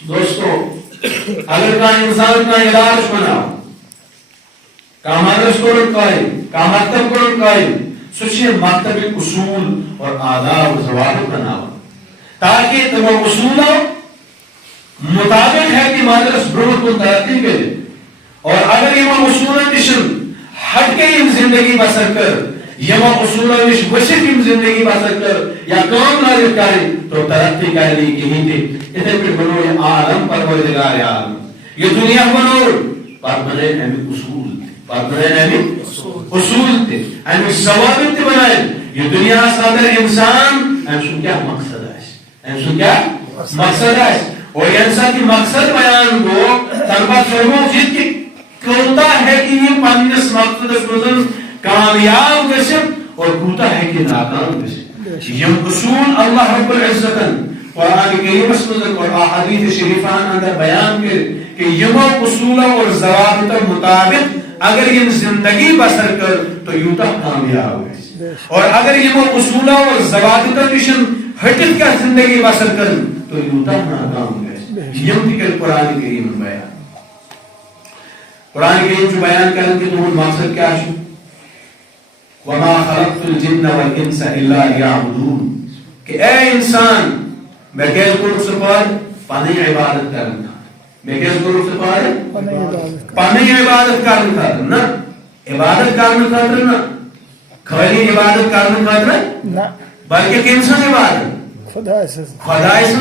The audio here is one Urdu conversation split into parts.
دوستو اگر کا انسان کا علاج بناو کا مدرس کرن قائم کا مکتب کرن قائم سوچے مکتب اصول اور آداب و ضوابط بناو تاکہ تم اصولوں مطابق ہے کہ مدرس برود کو ترقی کرے اور اگر یہ اصول نشن ہٹ کے زندگی بسر کر یہ اصول نش وسیع زندگی بسر کر یا کام نازل کرے تو ترقی کرنے کی ہی تھے اتنے پہ بنو یہ عالم پروردگار عالم یہ دنیا بنو پر بنے ہمیں اصول پر بنے ہمیں اصول تھے ہمیں ضوابط تھے بنائے یہ دنیا صدر انسان ہم سن کیا مقصد ہے ہم سن کیا مقصد ہے اور انسان کی مقصد بیان کو تنبا سرمو جیت کی کوتا ہے کہ یہ پانیس مقصد مزن کامیاب گسب اور کوتا ہے کہ ناکام گسب یہ اصول اللہ رب العزتن قرآن کریم مزن اور احادیث شریفان اندر بیان کر کہ یہ اصول اور ضوابط مطابق اگر یہ زندگی بسر کر تو یوتا کامیاب ہے اور اگر یہ اصول اور ضوابط نشن ہٹت کا زندگی بسر کر تو یوتا ناکام ہے یہ ذکر قرآن کریم بیان قرآن کریم جو بیان کرنے کے تو مقصد کیا ہے وما خلقت الجن والانس الا ليعبدون کہ اے انسان میں کہہ کروں سے پر پانی عبادت کرنا میں کہہ کروں سے پر پانی عبادت کرنا نا عبادت کرنا نا خالی عبادت کرنا بلکہ کن سے عبادت خدا سے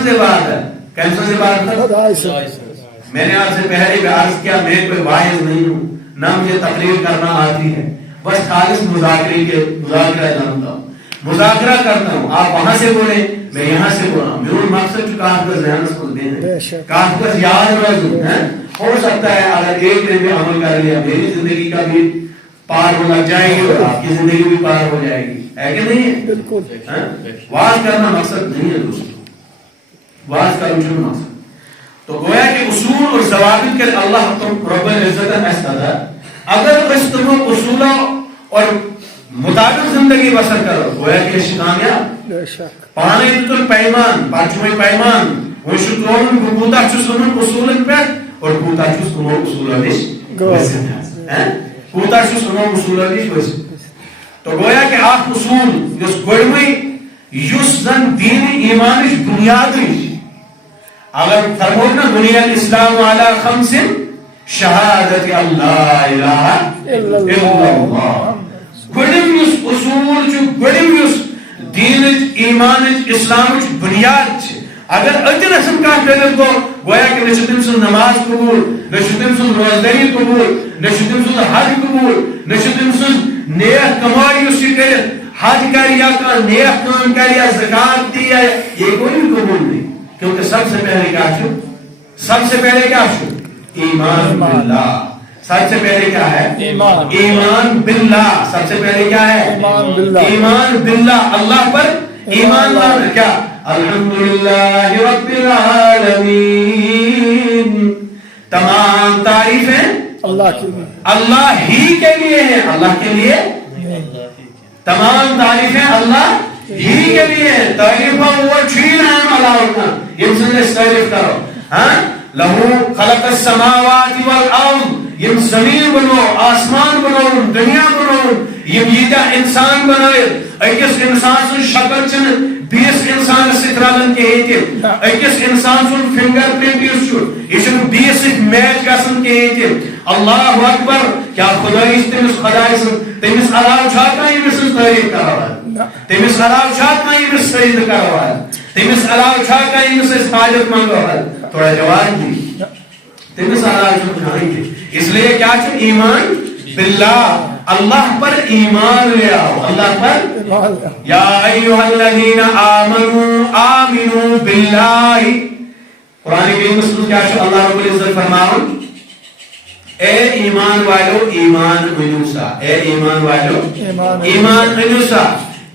عبادت کن سے عبادت میں نے آپ سے پہلے بھی عرض کیا میں کوئی واعظ نہیں ہوں نہ مجھے تقریر کرنا آتی ہے بس خالص مذاکرہ جانتا ہوں مذاکرہ کرتا ہوں آپ وہاں سے بولیں میں یہاں سے بولا ہوں میرا مقصد جو کہاں پر ذہن کو دینا ہے کہاں پر یاد رکھوں ہو سکتا ہے اگر ایک دن میں عمل کر لیا میری زندگی کا بھی پار ہو لگ جائے گی اور آپ کی زندگی بھی پار ہو جائے گی ہے کہ نہیں ہے بالکل واز کرنا مقصد نہیں ہے دوستو واز کرنا جو مقصد تو گویا کہ اصول اور ضوابط کے اللہ تم رب العزت ہے اگر اس تم اصول اور مطابق زندگی بسر کرو گویا کہ کامیاب پانے تم پیمان پانچویں پیمان وہ شکرون کوتا چسن اصول پہ اور کوتا چس تم اصول نش کوتا چس تم اصول نش تو گویا کہ آپ اصول جس گوڑوئی یس زن دین ایمانش بنیادش اگر فرمونا بنی الاسلام علی خمس شہادت اللہ الہ الا اللہ گوڑم یس اصول چو گوڑم یس دین ایمان اسلام بنیاد اگر اتن اسم کا فیلر کو گویا کہ نشتم سن نماز قبول نشتم سن روزداری قبول نشتم سن حج قبول نشتم سن نیک کمائی اسی کرے حج کریا کا نیک کام کریا زکاة دیا یہ کوئی قبول نہیں کیونکہ سب سے پہلے کیا چھو سب سے پہلے کیا چھو ایمان باللہ سب سے پہلے کیا ہے ایمان باللہ سب سے پہلے کیا ہے ایمان باللہ اللہ پر ایمان لانا کیا الحمدللہ رب العالمین تمام تعریفیں اللہ ہی کے لیے ہیں اللہ کے لیے تمام تعریفیں اللہ ہی کے لیے تعریف وہ چھین ہے اللہ یہ سے تعریف کرو ہاں لہو خلق السماوات والارض یہ زمین بنو آسمان بنو دنیا بنو یہ انسان بنائے ایکس انسان سن شکل چن بیس انسان سترالن کے ہیتے ایکس انسان سن فنگر پرنٹ یہ چن بیس میچ گسن کے ہیتے اللہ اکبر کیا خدای تمس خدای سن تمس علاوہ چھاتا یمس تعریف کروا تمس علاوہ چھاتا یمس سجدہ کروا تمس علاوہ چھاتا یمس حاجت منگو تھوڑا جواب دی تمس علاوہ چھاتا اس لیے کیا چھو ایمان باللہ اللہ پر ایمان لے آؤ اللہ پر یا ایوہ الذین آمنوا آمنوا باللہ قرآن کریم مسلم کیا چھو اللہ رب العزت فرماؤں اے ایمان والو ایمان انوسا اے ایمان والو ایمان انوسا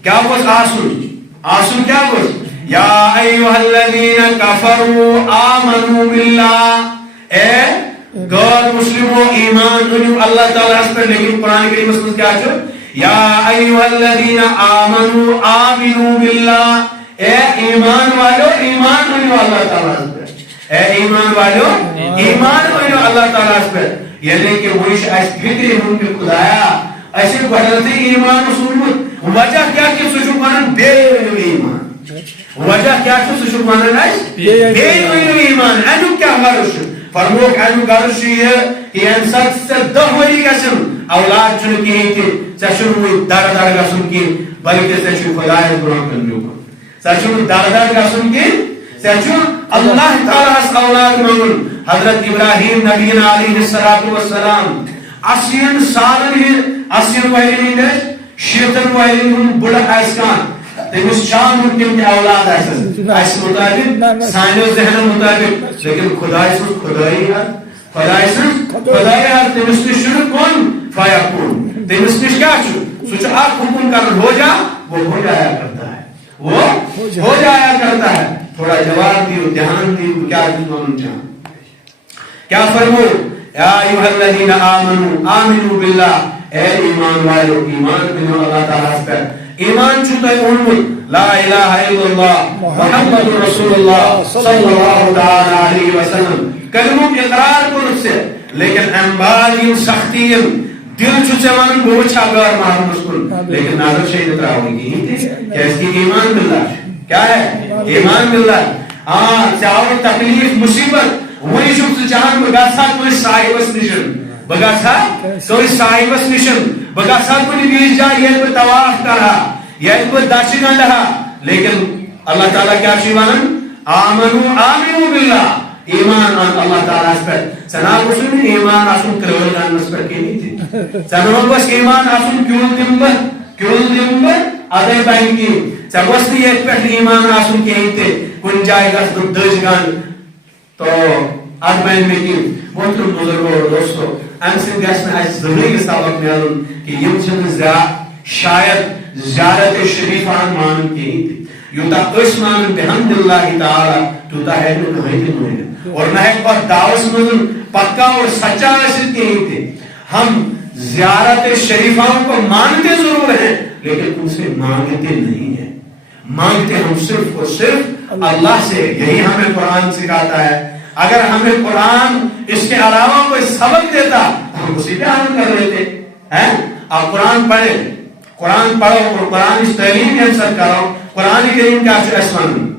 کیا بس آسن کیا بس یا ایوہ الذین کفروا آمنوا باللہ اے غیر مسلموں ایمان انو اللہ تعالیٰ اس پر لیکن قرآن کریم مسلم کیا چھو یا ایوہ الذین آمنوا آمنوا باللہ اے ایمان والو ایمان انو اللہ تعالیٰ اس پر اے ایمان والو ایمان والو اللہ تعالیٰ پر یعنی کہ وہ فکر ہوں کہ خدایا ایسے بدلتے ایمان سنمت وجہ کیا کہ سشکوان بے ایمان وجہ کیا کہ سشکوان بے ایمان انو کیا غرش فرموک انو غرش یہ کہ انسان سے 10 وری گسن اولاد چن کی کہ سشن وہ دار دار گسن کی بلکہ سشن خدای گناہ کرنے کو سشن دار دار گسن کی سشن اللہ تعالیٰ اس اولاد مانگن حضرت ابراہیم نبینا علیہ السلام اسین سالن ہی اسین وائرین ہے شیطن وائرین بڑا ایسکان تیمس شان ممکن کہ اولاد ایس مطابق سائنو ذہن مطابق لیکن خدای سن خدای ہے خدای ہے تیمس شروع کون فیاکون تیمس کیا چھو سوچو آپ حکم کر ہو جا وہ ہو جایا کرتا ہے وہ ہو جایا کرتا ہے تھوڑا جواب دیو دھیان دیو کیا دیو جان کیا فرمو یا ایوہ الذین آمنوا باللہ اے ایمان والو ایمان بنو اللہ تعالیٰ پر ایمان چھتا ہے انمت لا الہ الا اللہ محمد رسول اللہ صلی اللہ تعالیٰ علیہ وسلم کلموں کی اقرار کو سے لیکن انبالیم سختیم دل چوچمان بوچھا گار محمد رسول لیکن نازل شہید اترا ہوگی کہ اس کی ایمان باللہ کیا ہے ایمان باللہ چاہو تکلیف مصیبت وہی شخص جہاں بگاسا کوئی صاحبس نشن بگاسا کوئی صاحبس نشن بگاسا کوئی بیش جا یہ کوئی تواف کرا یہ کوئی داشی گن رہا لیکن اللہ تعالیٰ کیا شیوان آمنوا باللہ ایمان آن اللہ تعالیٰ اس پر سنا رسول ایمان آسن کرول گان اس پر کی نہیں تھی سنا بس ایمان آسن کیول دمبر آدھے بائن کی سنوستی ایک پر ایمان آسن کی نہیں تھے کن جائے گا دج گان تو آدمائن میں کی محترم بزرگوں اور دوستوں انسان گیس میں آج ضروری سبق میں آلوں کہ یم چند شاید زیارت شریفان مان کی نہیں تھی یوتا اس مان بحمد اللہ تعالی توتا ہے جو نہیں تھی اور محک اور دعوس مدن پکا اور سچا حسد کی نہیں تھی ہم زیارت شریفان کو مانتے ضرور ہیں لیکن ان سے مانگتے نہیں ہیں مانگتے ہم صرف اور صرف اللہ سے یہی ہمیں قرآن سکھاتا ہے اگر ہمیں قرآن اس کے علاوہ کوئی سبق دیتا ہم اسی پہ عمل کر لیتے ہیں آپ قرآن پڑھیں قرآن پڑھو اور قرآن اس تعلیم میں انصر کرو قرآن کریم کا اسمان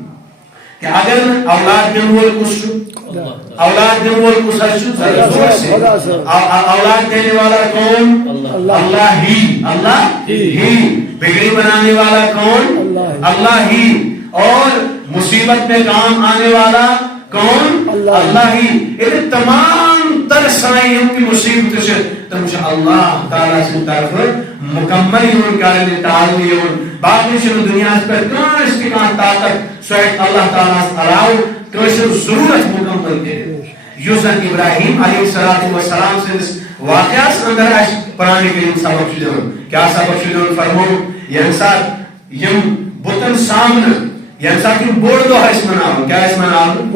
کہ اگر اولاد جنوال کچھ اولاد جنوال کچھ اولاد دینے والا کون اللہ ہی بگڑی بنانے والا کون اللہ ہی اور مصیبت میں کام آنے والا کون اللہ ہی یہ تمام تر سائیوں کی مصیبت سے تمہیں اللہ تعالیٰ سے طرف مکمل یون کرنے تعالی یون باقی شنو دنیا پر کانس کی کان طاقت سوئیت اللہ تعالیٰ سے علاو کانس ضرورت مکمل کے یوزن ابراہیم علیہ السلام سے اس واقعات اندر آج پرانی کریم سبق شدون کیا سبق شدون فرمو یہ انسان یم بطن سامن یہ انسان کی بوڑ دو ہے اس مناؤں کیا اس مناؤں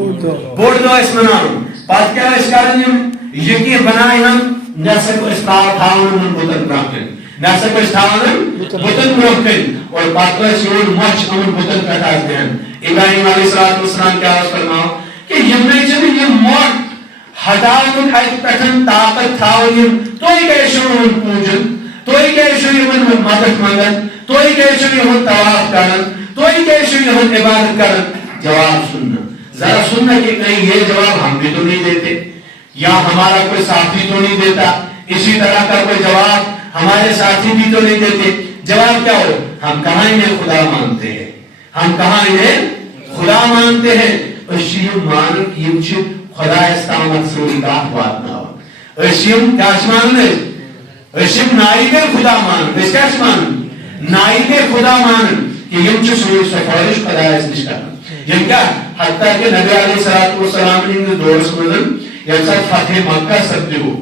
بوڑ دو ہے اس مناؤں پات کیا اس کارن یقین بنائے ہم نیسے کو اس طاور تھاون من بطن پراکن نیسے کو اس تھاون بطن پراکن اور پات کو اس یون مچ امن بطن کٹاز دیں ابراہیم علیہ السلام کیا اس فرماؤں کہ یمنے جب یہ موت ہداون ایک پیٹھن طاقت تھاون توئی کیشو ان پوجن توئی کیشو ان مدد مانگن توئی کیشو ان تواف کرن توئی کیشو ان عبادت کرن جواب سننا ذرا سننا کہ کہیں یہ جواب ہم بھی تو نہیں دیتے یا ہمارا کوئی ساتھی تو نہیں دیتا اسی طرح کا کوئی جواب ہمارے ساتھی بھی تو نہیں دیتے جواب کیا ہو ہم کہاں انہیں خدا مانتے ہیں ہم کہاں انہیں خدا مانتے ہیں اشیم مانک یہ خدا استعمال سوری کا بات نہ ہو اشیم کیا مان لے اشیم نائب خدا مان اس کا مان نائب خدا مان کہ یہ سوری سفارش خدا اس نشکا یہ کیا حتیٰ کہ نبی علیہ السلام نے دور سمجھن یہ ساتھ فتح مکہ سکتے ہو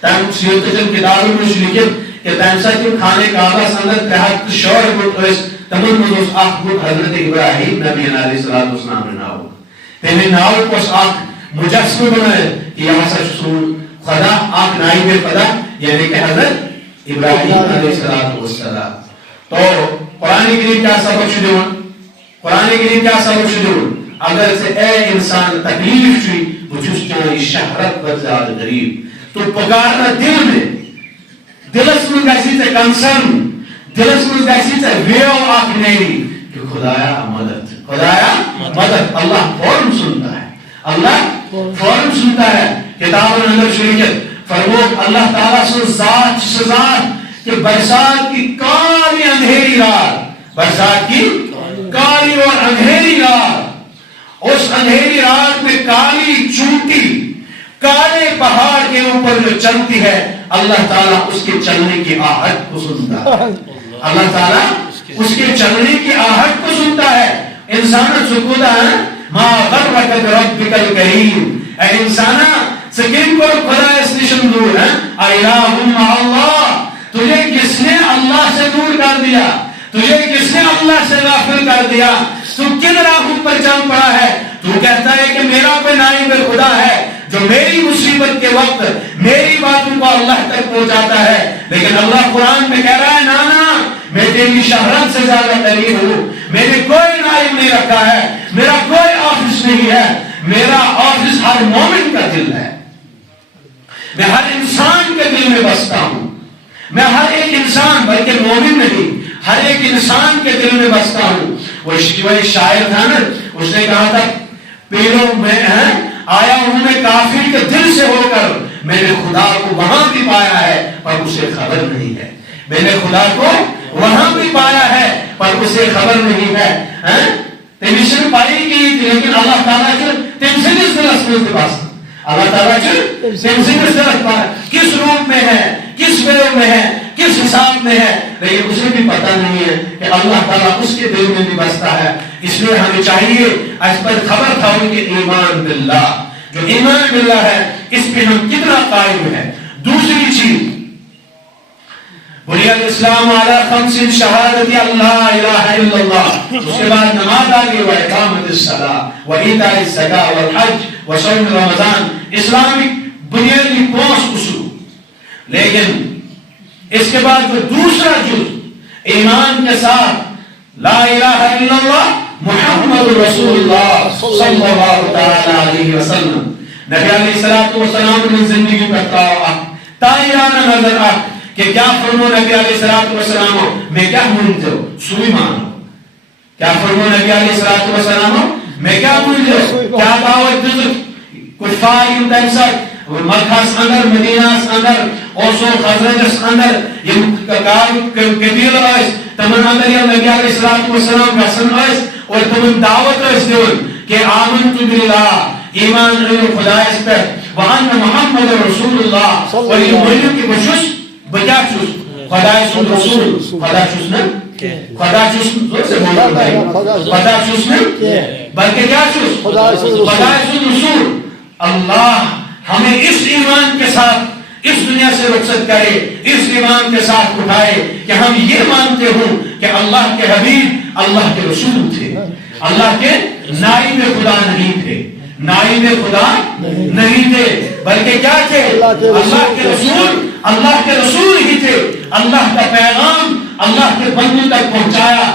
تاہم سیرت جن کتابوں میں لکھیں کہ تاہم ساتھ کہ کھانے کعبہ سندر تحت شور بود اس تمن مدوس آخ بود حضرت ابراہیم نبی علیہ السلام نے ناو تیمیں ناو کو اس آخ مجسم بنائے کہ یہاں سے سن خدا آخ نائب خدا یعنی کہ حضرت ابراہیم علیہ السلام تو قرآن کریم کیا سبق شدون قرآن کریم کیا سبق شدون اگر سے اے انسان تکلیف چی بچوس چانی شہرت پر زیادہ غریب تو پکارنا دل میں دلس من گسی تے کنسرن دلس من گسی تے ویو آکھ نیری کہ خدایا مدد اللہ فوراً سنتا ہے اللہ فوراً سنتا ہے کتاب اندر شریعت فرمود اللہ تعالیٰ سے ذات سزات کہ برسات کی کالی اندھیری رات برسات کی کالی اور اندھیری رات اس اندھیری رات میں کالی چونٹی کالے پہاڑ کے اوپر جو چلتی ہے اللہ تعالیٰ اس کے چلنے کی آہٹ کو سنتا ہے اللہ تعالیٰ اس کے چلنے کی آہٹ کو سنتا ہے انسان سکودا ہے ما غرک بربک الکریم اے انسانا سکین کو خدا اس نشن دور ہے الہم اللہ تجھے کس نے اللہ سے دور کر دیا تجھے کس نے اللہ سے غافل کر دیا تو کن راہوں پر چل پڑا ہے تو کہتا ہے کہ میرا کوئی نائب خدا ہے جو میری مصیبت کے وقت میری باتوں کو اللہ تک پہنچاتا ہے لیکن اللہ قرآن میں کہہ رہا ہے نانا میں تیری شہرت سے زیادہ قریب ہوں میں نے کوئی نائب نہیں رکھا ہے میرا کوئی آفس نہیں ہے میرا آفس ہر مومن کا دل ہے میں ہر انسان کے دل میں بستا ہوں میں ہر ایک انسان بلکہ مومن نہیں ہر ایک انسان کے دل میں بستا ہوں وہ شاعر تھا نا اس نے کہا تھا پیروں میں آیا ہوں میں کافر کے دل سے ہو کر میں نے خدا کو وہاں بھی پایا ہے پر اسے خبر نہیں ہے میں نے خدا کو وہاں بھی پایا ہے پر اسے خبر نہیں ہے تیمیشن پائی کی تھی لیکن اللہ تعالیٰ کے تیمسنس میں رسول کے پاس اللہ تعالیٰ کے تیمسنس میں کس روپ میں ہے کس ویو میں ہے کس حساب میں ہے لیکن اسے بھی پتہ نہیں ہے کہ اللہ تعالیٰ اس کے دل میں بھی بستا ہے اس لیے ہمیں چاہیے اس پر خبر تھا ان کے ایمان باللہ جو ایمان باللہ ہے اس پہ ہم کتنا قائم ہے دوسری چیز بنی الاسلام علی خمس شہادت اللہ الہ الا اللہ اس کے بعد نماز آگے و اقامت الصلاۃ و ایتاء الزکاۃ والحج و صوم رمضان اسلامی بنیادی 5 اصول لیکن اس کے بعد جو دوسرا جز ایمان کے ساتھ لا الہ الا اللہ محمد رسول اللہ صلی اللہ علیہ وسلم نبی علیہ الصلوۃ والسلام نے زندگی پر تائرانہ نظر آ کہ کیا فرمو نبی علیہ الصلوۃ والسلام میں کیا مانتے ہو سوئی مانو کیا فرمو نبی علیہ الصلوۃ والسلام میں کیا مانتے ہو کیا دعوت دے کفار انتنسر مکہس اندر مدینہس اندر اوسو خزرجس اندر یم قبیل آئس تمن اندر یا نبی علیہ الصلوۃ والسلام گسن آئس اور تمن دعوت آئس دیون کہ آمنت باللہ ایمان رہو خدا اس پر وان محمد رسول اللہ اور یہ مولو کی بشش بجا چوس خدا سن رسول خدا چوس نا خدا چوس سے خدا چوس نا بلکہ کیا چوس خدا سن رسول اللہ ہمیں اس ایمان کے ساتھ اس دنیا سے رخصت کرے اس ایمان کے ساتھ اٹھائے کہ ہم یہ مانتے ہوں کہ اللہ کے حبیب اللہ کے رسول تھے اللہ کے نائب خدا نہیں تھے نائب خدا نہیں تھے بلکہ کیا تھے اللہ کے رسول ہی تھے اللہ کا پیغام اللہ کے بندوں تک پہنچایا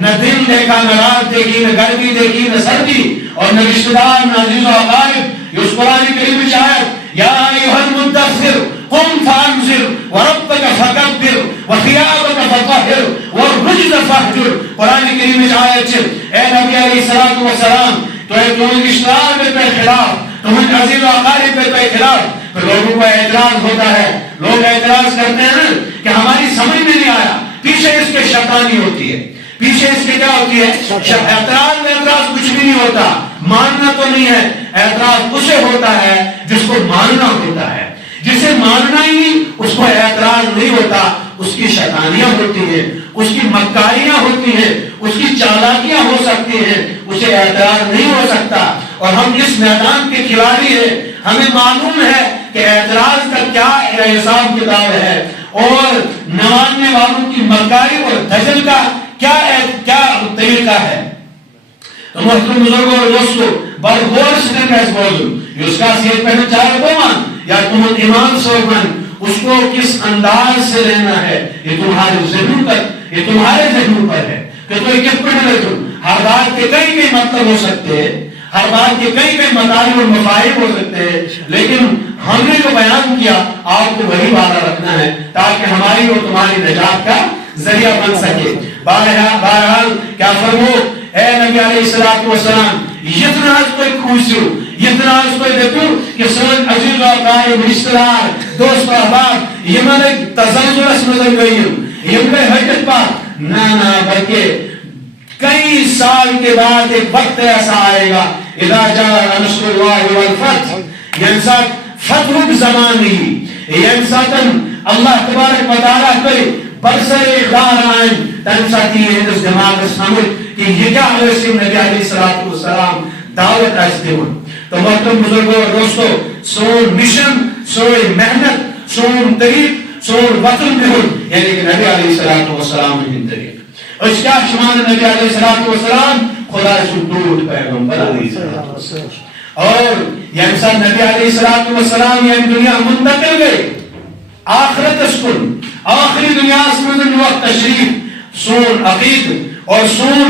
نہ دن دیکھا نہ رات دیکھی نہ گرمی دیکھی نہ سردی اور نہ رشتہ دار نہ عزیز و اقارب اس قرآن کریم میں شاید یا ایھا المدثر قم فانذر وربک فکبر وثیابک فطہر والرجز فاہجر قرآن کریم میں آیت ہے اے نبی علیہ الصلوۃ والسلام تو تمہیں رشتہ دار پہ خلاف تمہیں عزیز و اقارب پہ خلاف تو لوگوں کو اعتراض ہوتا ہے لوگ اعتراض کرتے ہیں کہ ہماری سمجھ میں نہیں آیا پیچھے اس کے شیطانی ہوتی ہے پیچھے اس کے کیا ہوتی ہے اعتراض میں اعتراض کچھ بھی نہیں ہوتا ماننا تو نہیں ہے اعتراض اسے ہوتا ہے جس کو ماننا ہوتا ہے جسے ماننا ہی نہیں اس کو اعتراض نہیں ہوتا اس کی شیطانیاں ہوتی ہیں اس کی مکاریاں ہوتی ہیں اس کی چالاکیاں ہو سکتی ہیں اسے اعتراض نہیں ہو سکتا اور ہم اس میدان کے کھلاڑی ہیں ہمیں معلوم ہے کہ اعتراض کا کیا حساب کتاب ہے اور نہ ماننے والوں کی مکاری اور دجل کا کیا طریقہ ہے تو محترم بزرگوں اور دوستوں بڑھ غور سے کیسے بولوں اس کا سیٹ پہنے چاہے تو مان یا تم ایمان سے مان اس کو کس انداز سے لینا ہے یہ تمہارے ذہنوں پر یہ تمہارے ذہنوں پر ہے کہ تو یہ کس پر ہے تم ہر بات کے کئی کئی مطلب ہو سکتے ہیں، ہر بات کے کئی کئی مطالب اور مفاہیم ہو سکتے ہیں، لیکن ہم نے جو بیان کیا آپ کو وہی وعدہ رکھنا ہے تاکہ ہماری اور تمہاری نجات کا ذریعہ بن سکے۔ بہرحال کیا فرمو اے نبی علیہ السلام یتنا از کوئی خوشیو یتنا از کوئی دیکھو کہ سن عزیز و اقارب رشتہ دار دوست و احباب یمن تزلزل اس مزل گئیم یم گئے حجت پاک نا بلکہ کئی سال کے بعد ایک وقت ایسا آئے گا اذا جاء نصر اللہ والفتح ینسات فتح زمان نہیں ینساتن اللہ تبارک و تعالیٰ کرے برسر اقدار آئیں تنساتی ہے اس دماغ سامل کہ یہ کیا علیہ نبی علیہ السلام دعوت آئیستے ہوں۔ تو محترم بزرگوں اور دوستو سون مشن سون محنت سون طریق سون وطن میں ہوں یعنی کہ نبی علیہ السلام میں طریق اس کیا شمان نبی علیہ السلام خدا سے دود پیغمبر علیہ السلام اور یعنی ساتھ نبی علیہ السلام یعنی دنیا منتقل گئے آخرت اسکن آخری دنیا اسکن وقت تشریف سون عقید اور سون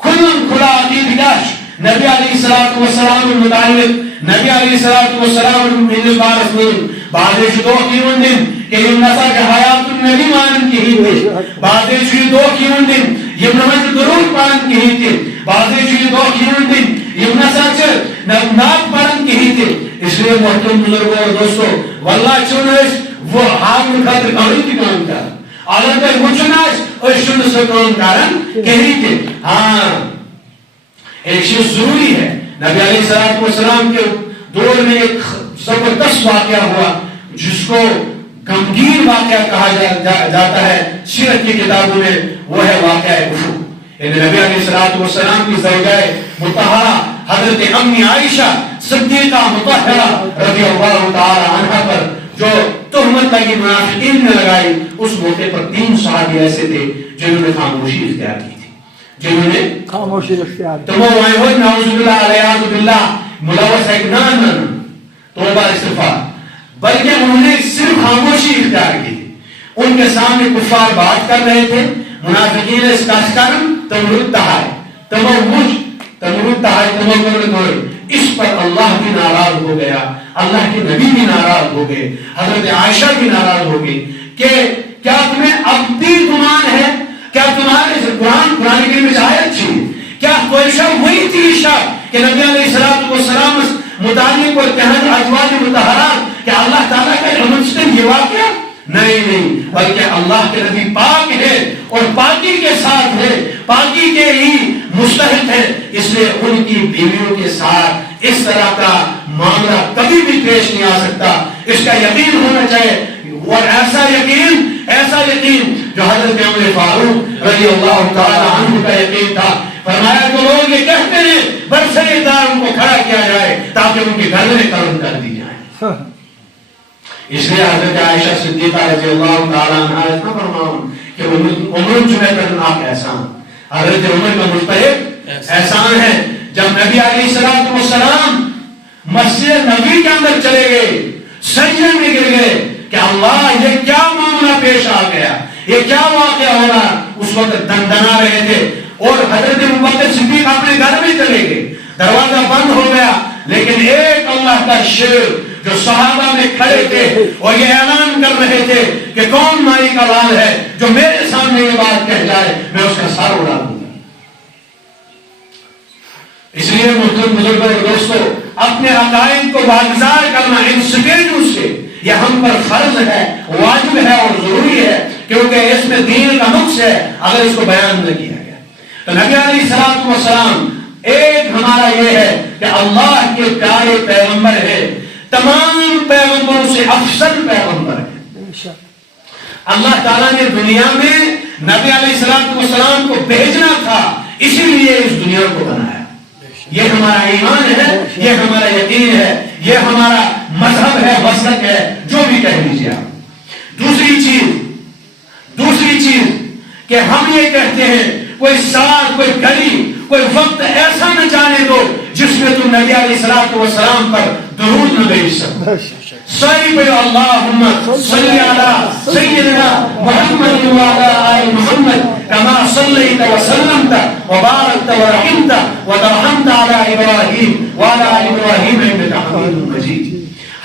کھلا عقید گاش نبی علیہ السلام متعلق نبی علیہ السلام من بارس من بعد شدو کیون دن کہ یم نسا کہ حیات النبی مانن کی ہی تھی بعد شدو کیون دن یم نمت درود پانن کی ہی تھی بعد شدو کیون دن یم نسا چھ ناک پانن کی ہی تھی۔ اس لیے محترم بزرگوں اور دوستو واللہ چونش وہ حام خاطر کاری کی کام کر اللہ تک مچناش اور شن سے کام کارن کہی تھی۔ ہاں ایک چیز ضروری ہے نبی علیہ السلام کے دور میں ایک زبردست واقعہ ہوا جس کو غمگین واقعہ کہا جاتا ہے سیرت کی کتابوں میں وہ ہے واقعہ کفو یعنی نبی علیہ السلام کی زوجہ مطہرہ حضرت امی عائشہ صدیقہ مطہرہ رضی اللہ تعالی عنہ پر جو تہمت لگی منافقین نے لگائی اس موقع پر 3 صحابی ایسے تھے جنہوں نے خاموشی اختیار کی تھی جنہوں نے خاموشی اختیار تو وہ وائے ہوئے نعوذ باللہ علیہ باللہ ملوث ہے نان توبہ استغفار بلکہ انہوں نے صرف خاموشی اختیار کی ان کے سامنے کفار بات کر رہے تھے منافقین استحکارم تمرد تہائی تمرد تہائی اس پر اللہ بھی ناراض ہو گیا اللہ کے نبی بھی ناراض ہو گئے حضرت عائشہ بھی ناراض ہو گئی کہ کیا تمہیں اب بھی گمان ہے کیا تمہارے قرآن کی میں آیت تھی کیا کوئی شب وہی تھی شب کہ نبی علیہ السلام متعلق اور کہنے ازواج مطہرات کہ اللہ تعالیٰ کا منصب یہ واقعہ نہیں بلکہ اللہ کے نبی پاک ہے اور پاکی کے ساتھ ہے پاکی کے ہی مستحق ہے اس لیے ان کی بیویوں کے ساتھ اس طرح کا معاملہ کبھی بھی پیش نہیں آ سکتا اس کا یقین ہونا چاہیے اور ایسا یقین جو حضرت عمر فاروق رضی اللہ تعالی عنہ کا یقین تھا فرمایا جو لوگ یہ کہتے ہیں برسر دار ان کو کھڑا کیا جائے تاکہ ان کے گھر میں قرن کر دی جائے اس لیے حضرت عائشہ صدیقہ رضی اللہ تعالی عنہ اتنا فرماؤں کہ عمر جنید آپ احسان حضرت عمر کا مستحق احسان ہے جب نبی علیہ السلام مسجد نبی کے اندر چلے گئے سجدے میں گر گئے کہ اللہ یہ کیا معاملہ پیش آ گیا یہ کیا واقعہ ہو رہا اس وقت دندنا رہے تھے اور حضرت ابوبکر صدیق اپنے گھر میں چلے گئے دروازہ بند ہو گیا لیکن ایک اللہ کا شیر جو صحابہ میں کھڑے تھے اور یہ اعلان کر رہے تھے کہ کون مائی کا لال ہے جو میرے سامنے یہ بات کہہ جائے میں اس کا سر اڑا دوں گا۔ اس لیے محترم بزرگوں اور دوستو اپنے عقائد کو واگزار کرنا ان سٹیجوں سے یہ ہم پر فرض ہے واجب ہے اور ضروری ہے کیونکہ اس میں دین کا نقص ہے اگر اس کو بیان نہ کیا گیا تو نبی علیہ السلام ایک ہمارا یہ ہے کہ اللہ کے پیارے پیغمبر ہے تمام پیغمبروں سے افضل پیغمبر ہے اللہ تعالیٰ نے دنیا میں نبی علیہ السلام کو بھیجنا تھا اسی لیے اس دنیا کو بنایا یہ ہمارا ایمان ہے یہ ہمارا یقین ہے یہ ہمارا مذہب ہے مسلک ہے جو بھی کہہ لیجیے آپ دوسری چیز کہ ہم یہ کہتے ہیں کوئی سال کوئی گلی کوئی وقت ایسا نہ جانے دو جس میں تم نبی علیہ السلام پر درود نہ بھیج سکو ساری پہ اللہم صلی علی سیدنا محمد وعلی آل محمد کما صلیت وسلمت وبارکت ورحمت وترحمت علی ابراہیم وعلی آل ابراہیم انک حمید مجید.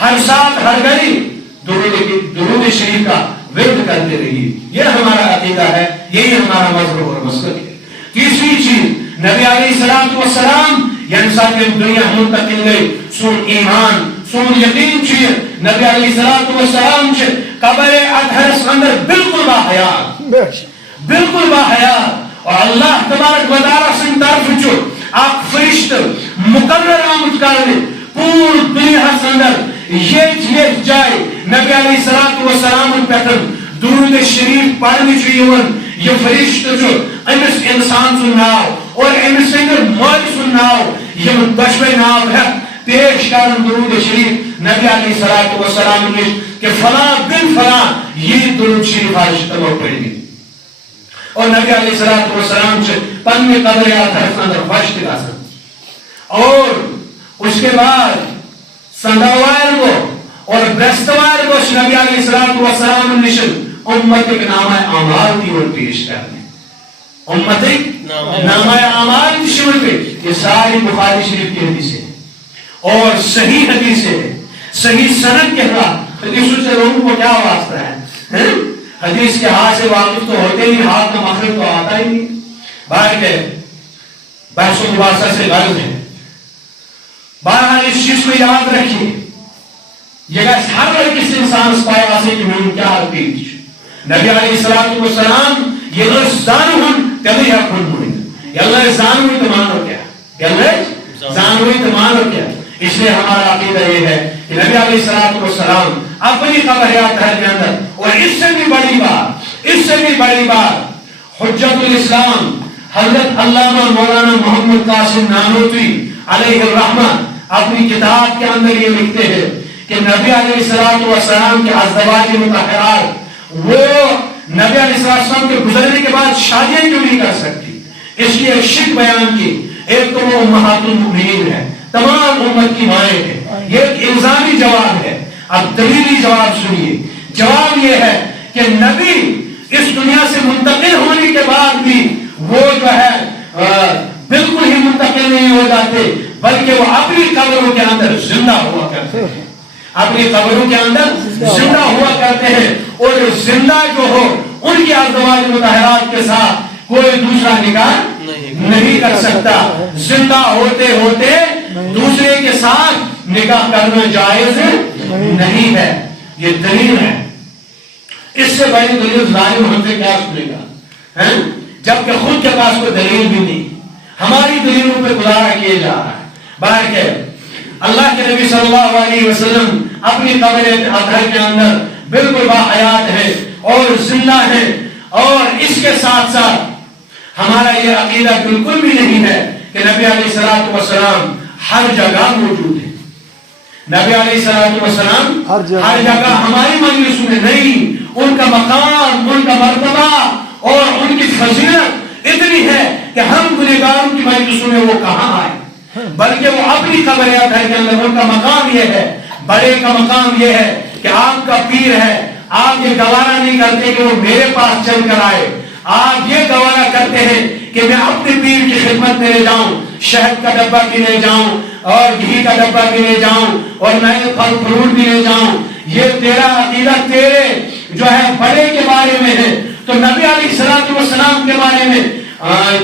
ہر ساتھ ہر گھڑی درود شریف کا ورد کرتے رہیے. یہ ہمارا عقیدہ ہے, یہی ہمارا مذہب اور مسلک ہے. تیسری چیز, نبی علیہ الصلوۃ والسلام انسان کی دنیا منتقل گئی سون ایمان سون یقین چیئے نبی علیہ الصلوۃ والسلام چھ قبر اطہر اندر بالکل باحیات بالکل باحیات. اور اللہ تبارک و تعالی سے طرف چھ اک فرشتہ مقرر آمد کرنے پور دنیا اندر یہ جائے نبی علیہ الصلوۃ والسلام پہ درود شریف پڑھنے چھ یہ فرشتہ جو امس انسان سن ناو اور امس سندر مول سن ناو یہ دشوے ناو ہے پیش کرن درود شریف نبی علیہ الصلوۃ والسلام نے کہ فلاں بن فلاں یہ درود شریف آج تمام پڑھی. اور نبی علیہ الصلوۃ والسلام سے پنوے قبر اطہر اندر فشت گاسن. اور اس کے بعد سندوار کو اور برستوار کو نبی علیہ الصلوۃ والسلام نشن امت کے نامہ اعمال تیون پیش کرنے امت نامہ اعمال کی شمل پہ. یہ ساری بخاری شریف کی حدیث ہے اور صحیح حدیث ہے, صحیح سند کے خلاف. حدیثوں سے لوگوں کو کیا واسطہ ہے؟ حدیث کے ہاتھ سے واقف تو ہوتے ہی, ہاتھ کا مخرج تو آتا ہی نہیں. باہر کے بحث و مباحثہ سے غرض ہے. بہرحال اس چیز کو یاد رکھیے, یہ ہر کسی انسان اس پائے واسے کہ میں کیا حقیق نبی علیہ الصلوۃ والسلام یہ زانون تبھی حکم ہوئی یہ اللہ زانوی تمانو کیا کہ اللہ زانوی تمانو کیا. اس لیے ہمارا عقیدہ یہ ہے کہ نبی علیہ الصلوۃ والسلام اپنی قبر اطہر کے اندر اور اس سے بھی بڑی بات حجت الاسلام حضرت علامہ مولانا محمد قاسم نانوتوی علیہ الرحمہ اپنی کتاب کے اندر یہ لکھتے ہیں کہ نبی علیہ الصلوۃ والسلام کے ازواج مطہرات وہ نبی علیہ السلام کے گزرنے کے بعد شادیاں کیوں نہیں کر سکتی. اس کی ایک شک بیان کی. ایک تو وہ امہات المؤمنین ہے, تمام امت کی مائیں ہیں. یہ ایک الزامی جواب ہے. اب دلیلی جواب سنیے. جواب یہ ہے کہ نبی اس دنیا سے منتقل ہونے کے بعد بھی وہ جو ہے بالکل ہی منتقل نہیں ہو جاتے بلکہ وہ اپنی قبروں کے اندر زندہ ہوا کرتے ہیں, اپنی قبروں کے اندر زندہ ہوا کرتے ہیں. اور زندہ جو ہو ان کی ازواج مطہرات کے ساتھ کوئی دوسرا نکاح نہیں کر سکتا. زندہ ہوتے ہوتے دوسرے کے ساتھ نکاح کرنا جائز نہیں ہے. یہ دلیل ہے. اس سے بڑی دلیل ظالم ہم سے کیا سنے گا جبکہ خود کے پاس کوئی دلیل بھی نہیں. ہماری دلیلوں پہ گزارا کیے جا رہا ہے. باہر کے اللہ کے نبی صلی اللہ علیہ وسلم اپنی قبر اطہر کے اندر بالکل باحیات ہے اور زندہ ہے. اور اس کے ساتھ ساتھ ہمارا یہ عقیدہ بالکل بھی نہیں ہے کہ نبی علیہ الصلوۃ والسلام ہر جگہ موجود ہے. نبی علیہ الصلوۃ والسلام ہر جگہ ہماری مجلسوں میں نہیں. ان کا مقام, ان کا مرتبہ اور ان کی فضیلت اتنی ہے کہ ہم گنہگاروں کی مجلسوں میں وہ کہاں آئے, بلکہ وہ اپنی قبر اطہر کے اندر ان کا مقام یہ ہے, بڑے کا مقام یہ ہے کہ آپ کا پیر ہے, آپ یہ گوارا نہیں کرتے کہ وہ میرے پاس چل کر آئے. آپ یہ گوارا کرتے ہیں کہ میں اپنے پیر کی خدمت میں لے جاؤں, شہد کا ڈبہ بھی لے جاؤں اور گھی کا ڈبہ بھی لے جاؤں اور میں پھل فروٹ بھی لے جاؤں. یہ تیرا عقیدہ تیرے جو ہے بڑے کے بارے میں ہے, تو نبی علیہ الصلوۃ والسلام کے بارے میں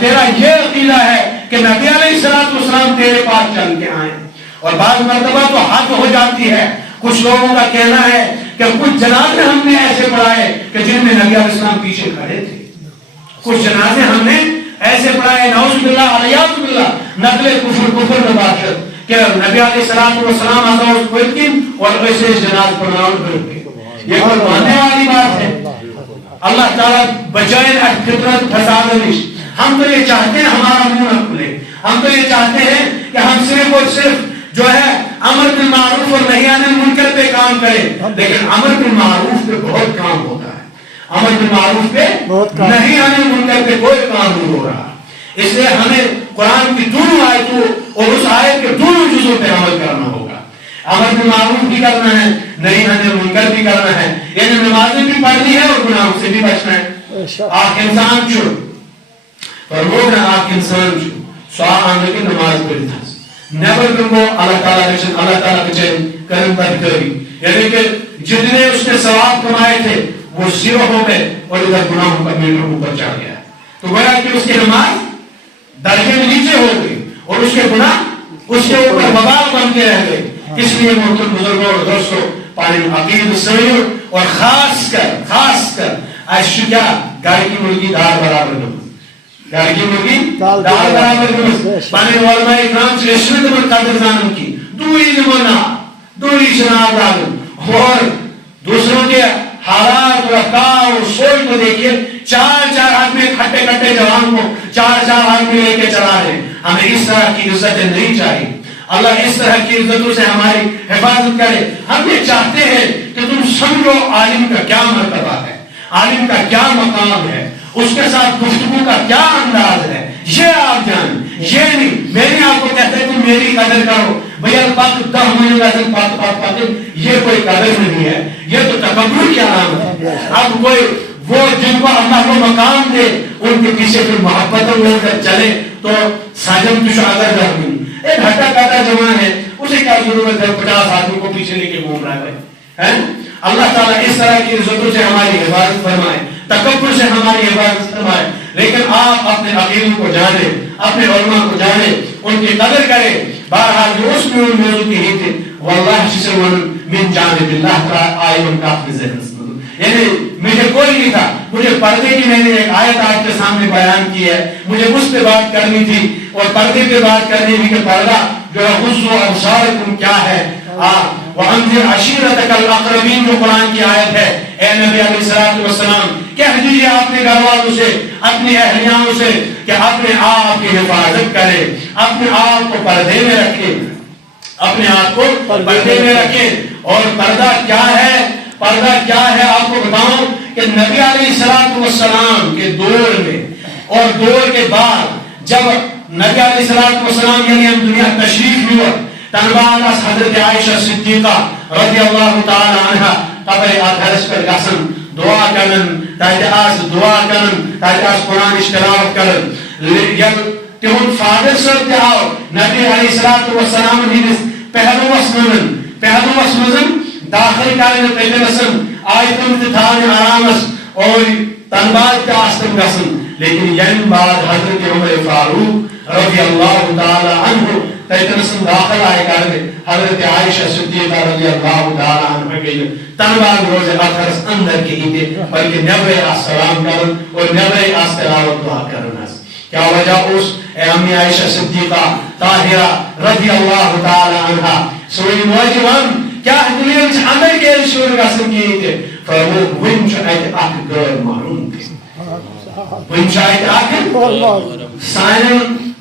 تیرا یہ عقیدہ ہے کہ نبی علیہ الصلوۃ والسلام تیرے پاس چل کے آئے. اور بعض مرتبہ تو حد ہو جاتی ہے. کچھ لوگوں کا کہنا ہے کہ کچھ جنازے ہم نے ایسے پڑھائے کہ جن میں نبی علیہ السلام پیچھے کھڑے تھے. کچھ جنازے ہم نے ایسے پڑھائے نعوذ باللہ علیاذ باللہ نقل کفر نباشت کہ نبی علیہ الصلوۃ والسلام آزاؤز کوئتن اور ایسے جناز پڑھاؤں کرتے. یہ کوئی ماننے والی بات ہے. اللہ تعالیٰ بجائے فطرت فساد نش. ہم تو یہ چاہتے ہیں ہمارا منہ نہ کھلے. ہم تو یہ چاہتے ہیں کہ ہم صرف اور صرف جو ہے امر بالمعروف اور نہی عن المنکر پہ کام کریں. لیکن امر بالمعروف پہ بہت کام ہوتا ہے. امر بالمعروف پہ نہی عن المنکر پہ کوئی کام نہیں ہو رہا. اس لیے ہمیں قرآن کی دونوں آیتوں اور اس آیت کے دونوں جزوں پہ عمل کرنا ہوگا. امر بالمعروف بھی کرنا ہے، نہی عن المنکر بھی کرنا ہے، یعنی نمازیں بھی پڑھنی ہے اور گناہوں سے بھی بچنا ہے. اخ انسان چھو فرمود اخ انسان چھو سو آنے کی نماز پڑھتا نیبر کرو اللہ تعالیٰ بچین کرن بدکاری، یعنی کہ جتنے اس نے ثواب کمائے تھے وہ زیرو ہو گئے اور ادھر گناہوں کا میٹر اوپر چڑھ گیا. تو گویا کہ اس کی نماز درجے میں نیچے ہو گئی اور اس کے گناہ اس کے اوپر وبال بن کے رہ گئے. اس لیے محترم بزرگوں اور دوستوں پانی عقید سنیو اور خاص کر ایسا کیا گائے کی مرغی دار برابر نماز، گائے کی مرغی دار برابر نماز پانی علماء اکرام سے اشرت من قدر زانم کی دوری نمانا دوری شناب دارم اور دوسروں کے حالات و افکار اور سوچ کو دیکھیے. چار آدمی کھٹے جوان کو چار آدمی لے کے چلا رہے. ہمیں اس طرح کی عزتیں نہیں چاہیے. اللہ اس طرح کی عزتوں سے ہماری حفاظت کرے. ہم یہ چاہتے ہیں کہ تم سمجھو عالم کا کیا مرتبہ ہے، عالم کا کیا مقام ہے، اس کے ساتھ گفتگو کا کیا انداز ہے، یہ آپ جانیں. یہ نہیں میں نے آپ کو کہتا ہے کہ میری قدر کرو بھیا پاک 10 مہینے ویسے پاک یہ کوئی قدر نہیں ہے، یہ تو تکبر کی علامت ہے. اب کوئی وہ جن کو اللہ کو مقام دے ان کے پیچھے پھر محبتوں لے کر چلے تو ساجم کی شہادت کرنی. ایک ہٹا کاٹا جوان ہے اسے کیا ضرورت ہے 50 آدمی کو پیچھے لے کے گھوم رہا ہے. اللہ تعالیٰ اس طرح کی عزتوں سے ہماری حفاظت فرمائے، تکبر سے ہماری حفاظت فرمائے. لیکن آپ اپنے عقیدوں کو جانیں، اپنے علماء کو جانیں، ان کی قدر کریں. بہرحال جو اس میں ان موضوع کی ہی تھے واللہ شسون من جانب اللہ تعالیٰ آئے کا اپنے ذہن سے، یعنی مجھے کوئی نہیں تھا. مجھے پردے کی میں نے ایک آیت آپ کے سامنے بیان کی ہے، مجھے اس پہ بات کرنی تھی اور پردے پہ بات کرنی تھی کہ پردہ جو ہے غضوا ابصارکم کیا ہے. وَأَنذِرْ عَشِيرَتَكَ الْأَقْرَبِينَ جو قرآن کی آیت ہے. اے نبی علیہ الصلوۃ والسلام کہہ دیجیے اپنے گھر والوں سے، اپنی اہلیاؤں سے کہ اپنے آپ کی حفاظت کرے، اپنے آپ کو پردے میں رکھے، اپنے آپ کو پردے میں رکھے. اور پردہ کیا ہے؟ پردہ کیا ہے آپ کو بتاؤں کہ نبی علیہ الصلوۃ والسلام کے دور میں اور دور کے بعد جب نبی علیہ الصلوۃ والسلام یعنی ہم دنیا تشریف ہوا تنبال از حضرت عائشہ صدیقہ رضی اللہ تعالی عنہ قبر ادھرس پر گسن دعا کرن تاج دعا کرن تاج قرآن اشتراک کرن. جب تہن فادر صاحب تہ آو نبی علیہ الصلوۃ والسلام ہندس پہلوس مزن داخل کرنے تیلسن آئی تم تھان آرامس اور تنبال تاستم گسن. لیکن ین بعد حضرت عمر فاروق رضی اللہ تعالی عنہ تیلسن داخل آئے کرنے حضرت عائشہ صدیقہ رضی اللہ تعالی عنہ کے تنبال روز اثرس اندر کے ہی تھے بلکہ نبی السلام کرن اور نبی استلاوت دعا کرنا. کیا وجہ اس اے امی عائشہ صدیقہ طاہرہ رضی اللہ تعالی عنہ سوئی موجوان کیا دلیل سے عمل کے شروع گسن کی تھے فرمو ون شاید اک غیر معلوم تھے ون شاید اک سائن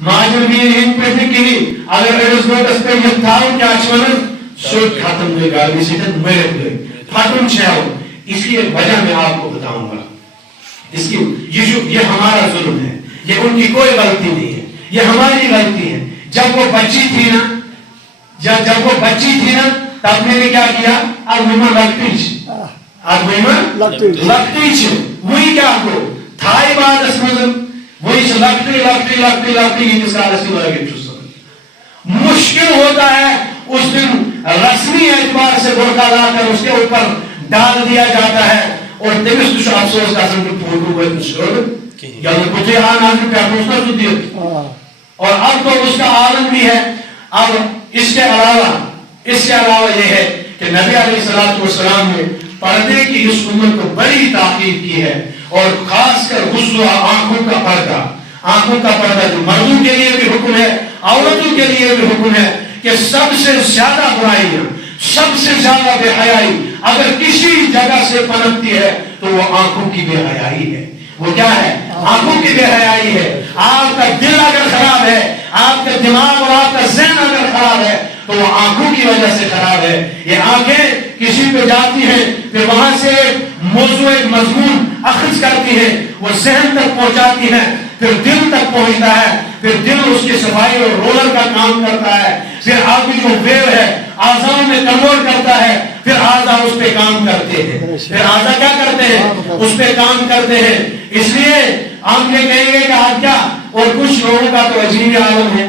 ماجرین ہند پہ کی اگر ایس نوٹس پہ یہ تھاؤ کیا چونن سوٹ ختم ہوئے گاڑی سے مرد گئے ختم چھاؤ. اس کی وجہ میں آپ کو بتاؤں گا. اس کی یہ ہمارا ظلم ہے، یہ ان کی کوئی غلطی نہیں ہے، یہ ہماری غلطی ہے. جب وہ بچی تھی نا تب میں نے کیا کیا اب لگتی وہی کیا کو تھائی بات اس مزم وہی لگتی مشکل ہوتا ہے. اس دن رسمی اعتبار سے برقع لا کر اس کے اوپر ڈال دیا جاتا ہے اور تمس تو افسوس کا فوٹو یا کچھ اور اب تو اس کا عالم بھی ہے. اب اس کے علاوہ یہ ہے کہ نبی علیہ الصلوۃ والسلام نے پردے کی اس امت کو بڑی تاکید کی ہے اور خاص کر غسل آنکھوں کا پردہ جو مردوں کے لیے بھی حکم ہے عورتوں کے لیے بھی حکم ہے کہ سب سے زیادہ برائیاں سب سے زیادہ بے حیائی اگر کسی جگہ سے پنپتی ہے تو وہ آنکھوں کی بے حیائی ہے. وہ کیا ہے؟ آنکھوں کی بے حیائی ہے. آپ کا دل اگر خراب ہے، آپ کا دماغ اور آپ کا ذہن اگر خراب ہے تو وہ آنکھوں کی وجہ سے خراب ہے. یہ آنکھیں کسی پہ جاتی ہیں پھر وہاں سے موضوع مضمون اخذ کرتی ہے، وہ ذہن تک پہنچاتی ہے، پھر دل تک پہنچتا ہے، پھر دل اس کی صفائی اور رولر کا کام کرتا ہے، پھر آپ کی جو ویو ہے اعضاء میں کنورٹ کرتا ہے، پھر اعضاء اس پہ کام کرتے ہیں، پھر اعضاء کیا کرتے ہیں؟ اس پہ کام کرتے ہیں۔ اس لیے ہم یہ کہیں گے کہ آج کیا، اور کچھ لوگوں کا تو عجیب عالم ہے،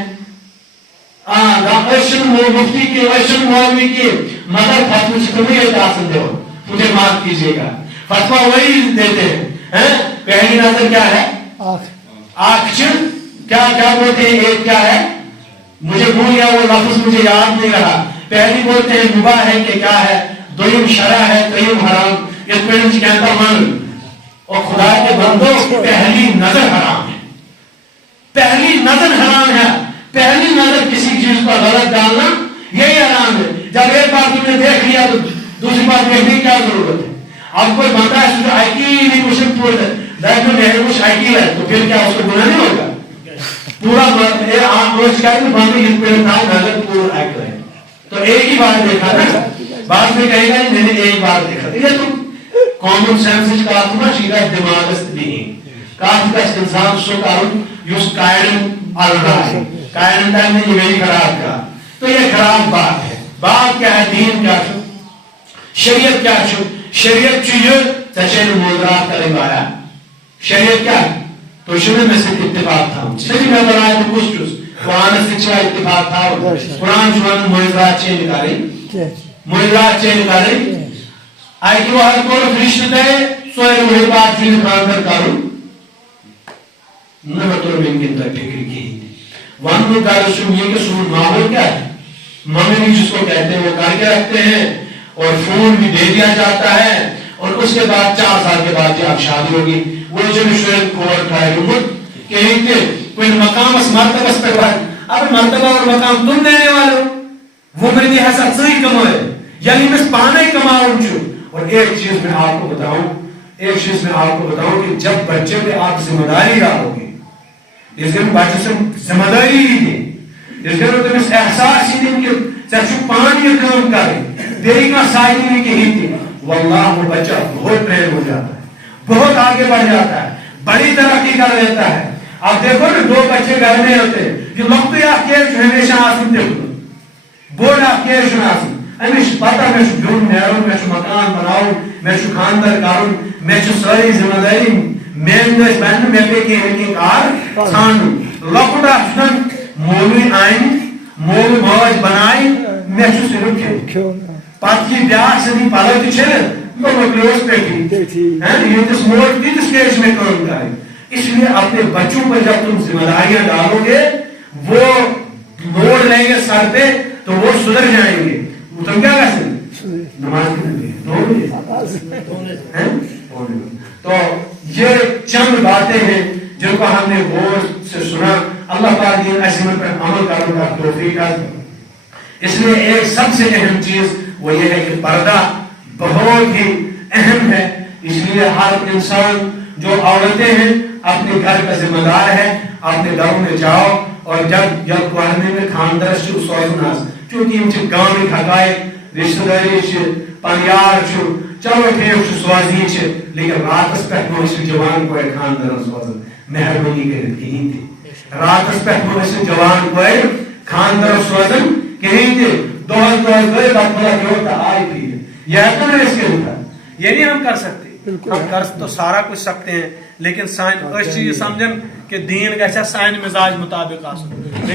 مفتی کی ویشن مولوی کی مگر فتوی سے تمہیں یہ آسن دو، مجھے معاف کیجیے گا، فتویٰ وہی دیتے ہیں۔ پہلی نظر کیا ہے؟ آنکھ، کیا کیا بولتے ہیں؟ ایک کیا ہے؟ مجھے بھول گیا وہ لفظ، مجھے یاد نہیں رہا۔ پہلی بولتے ہیں مباح ہے کہ کیا ہے، دویم شرع ہے، تیم حرام، اس پہ کہتا من۔ اور خدا کے بندو پہلی نظر حرام ہے، پہلی نظر حرام ہے، پہلی نظر کسی چیز پر غلط ڈالنا یہی حرام ہے۔ جب ایک بار تم نے دیکھ لیا تو دوسری بار دیکھنے کی کیا ضرورت ہے؟ اب کوئی بندہ ہے جو آئی کی نہیں کچھ پورا دیکھو میرے کچھ آئی کی ہے تو پھر کیا اس کو گناہ نہیں ہوگا؟ پورا تو ایک ہی بار دیکھا نا، بعد میں کہے گا میں نے ایک بار دیکھا، یہ تو کامن سینس کا نا چیزا دماغ نہیں کافی کا انسان سو کارن یوز کائن الرائے کائن ٹائم نے یہ میری خراب کا، تو یہ خراب بات ہے۔ بات کیا ہے؟ دین کیا چھو، شریعت کیا چھو؟ شریعت چیئے تشہر موضرات کا لگایا، شریعت کیا ہے؟ تو شروع میں سے اتفاق تھا، صحیح میں بنایا تو کچھ چوز قرآن سے چھوڑا اتفاق تھا، قرآن چھوڑا موضرات چیئے نکالے، موضرات چیئے نکالے، آئی کہ وہ ہر کور فرشت دے سوئے روحی بات چیئے خاندر کارو نہ بطور میں انگن تک فکر کی وانو کا رسوم یہ کہ سور ماحول کیا ہے، ممنی جس کو کہتے ہیں وہ کر کے رکھتے ہیں، اور فون بھی دے دیا جاتا ہے، اور اس کے بعد 4 سال کے بعد جب شادی ہوگی وہ جو مشورے کھوڑ کھائے رمت کہیں کہ کوئی مقام اس مرتبہ اس پر بات، اب مرتبہ اور مقام تم دینے والے ہو، وہ میں نے حسد صحیح کمائے، یعنی میں پانا ہی کماؤں چھو۔ اور ایک چیز میں آپ کو بتاؤں کہ جب بچے پہ آپ ذمہ داری ڈالو گے، اس دن بچے سے ذمہ داری ہی دیں، اس دن تم اس احساس ہی دیں کہ چچو پانی کام کریں، دیری کا سائن نہیں کہ ہی تھی، واللہ وہ بچہ بہت پریر ہو جاتا ہے، بہت آگے بڑھ جاتا ہے، بڑی ترقی کر لیتا ہے۔ اب دیکھو نا 2 بچے گھر میں ہوتے ہیں کہ لوگ تو یا کیش ہمیشہ آسن دیکھو بورڈ آپ کیش آسن امیش پتہ میں شو بیون نیرون، میں شو مکان بناؤں، میں شو خاندر کروں، میں شو ساری ذمہ داری میں میں پہ کی کار ژھانڈوں، لۄکُٹ اکھ چھُنہٕ مولوی آئین مول موج بنائے میں شو صرف کھیو پتہ یہ بیاکھ سنی پلو تہِ چھٔلِتھ بہٕ مۄکلیوس پیٹھی ییٚتِس موج تیٖتِس کیس میں کٲم کرٕنۍ۔ اس لیے اپنے بچوں پر جب تم ذمہ داریاں ڈالو گے وہ موڑ لیں گے سر پہ تو وہ سدھر جائیں گے، تم کیا کر سکتے؟ نماز تو یہ چند باتیں ہیں جن کو ہم نے غور سے سنا، اللہ پاک دین عظمت پر عمل کرنے کا توفیق عطا۔ اس لیے ایک سب سے اہم چیز وہ یہ ہے کہ پردہ بہت ہی اہم ہے، اس لیے ہر انسان جو عورتیں ہیں اپنے گھر کا ذمہ دار ہے، اپنے گھروں میں جاؤ اور جب پڑھنے میں خاندرس سوزن چونکہ گام حقائق رشتہ داری پنیار چلو ٹھیک سوزی لیکن راتس پہ جوان کوئی خاندر سوزن مہربانی کرت کہیں تھی، راتس پہ جوان کوئی خاندر سوزن کہیں تھی، دہس گئے بلا کیوں آئی پھر یہ تو نہیں اس کے اوپر یہ نہیں ہم کر سکتے، ہم کر تو سارا کچھ سکتے ہیں لیکن سائن یہ سمجھن کہ دین گژھِ سانہِ مزاج مطابق آسُن۔